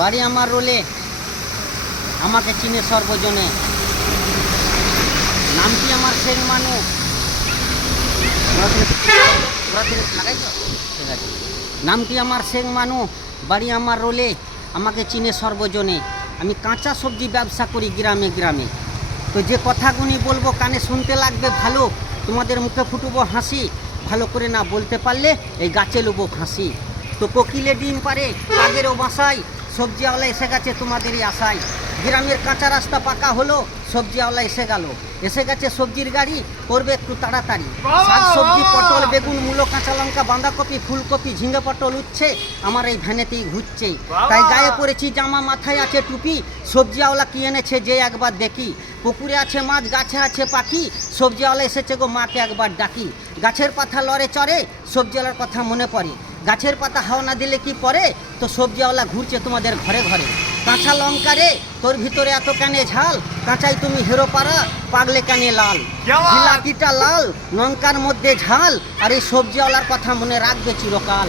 বাড়ি আমার রোলে, আমাকে চিনে সর্বজনে। নামটি আমার শেখ মানু। লাগাইছো? ঠিক আছে। নামটি আমার শেখ মানু, বাড়ি আমার রোলে, আমাকে চিনে সর্বজনে। আমি কাঁচা সবজি ব্যবসা করি গ্রামে গ্রামে। তো যে কথাগুলি বলবো কানে শুনতে লাগবে ভালো, তোমাদের মুখে ফুটবো হাসি। ভালো করে না বলতে পারলে এই গাছে লুবো ফাঁসি। তো কোকিলে ডিম পারে কাকেরও বাসায়, সবজিওয়ালা এসে গেছে তোমাদেরই আশায়। গ্রামের কাঁচা রাস্তা পাকা হলো, সবজিওয়ালা এসে গেছে সবজির গাড়ি, করবে একটু তাড়াতাড়ি। শাক সবজি পটল বেগুন মূলো কাঁচা লঙ্কা বাঁধাকপি ফুলকপি ঝিঙে পটল উচ্ছে আমার এই ভ্যানেতেই ঘুরছে। তাই গায়ে পরেছি জামা মাথায় আছে টুপি, সবজিওয়ালা কি এনেছে যে একবার দেখি। পুকুরে আছে মাছ গাছে আছে পাখি, সবজিওয়ালা এসেছে গো মাকে একবার ডাকি। গাছের পাতা লড়ে চড়ে, সবজিওয়ালার কথা মনে পড়ে। গাছের পাতা হাওয়া না দিলে কি পরে, তো সবজিওয়ালা ঘুরছে তোমাদের ঘরে ঘরে। কাঁচা লঙ্কা রে তোর ভিতরে এত কানে ঝাল, কাঁচাই তুমি হেরো পাড়া পাগলে কানে লাল। জিলাপিটা লাল লঙ্কার মধ্যে ঝাল, আর এই সবজিওয়ালার কথা মনে রাখবে চিরকাল।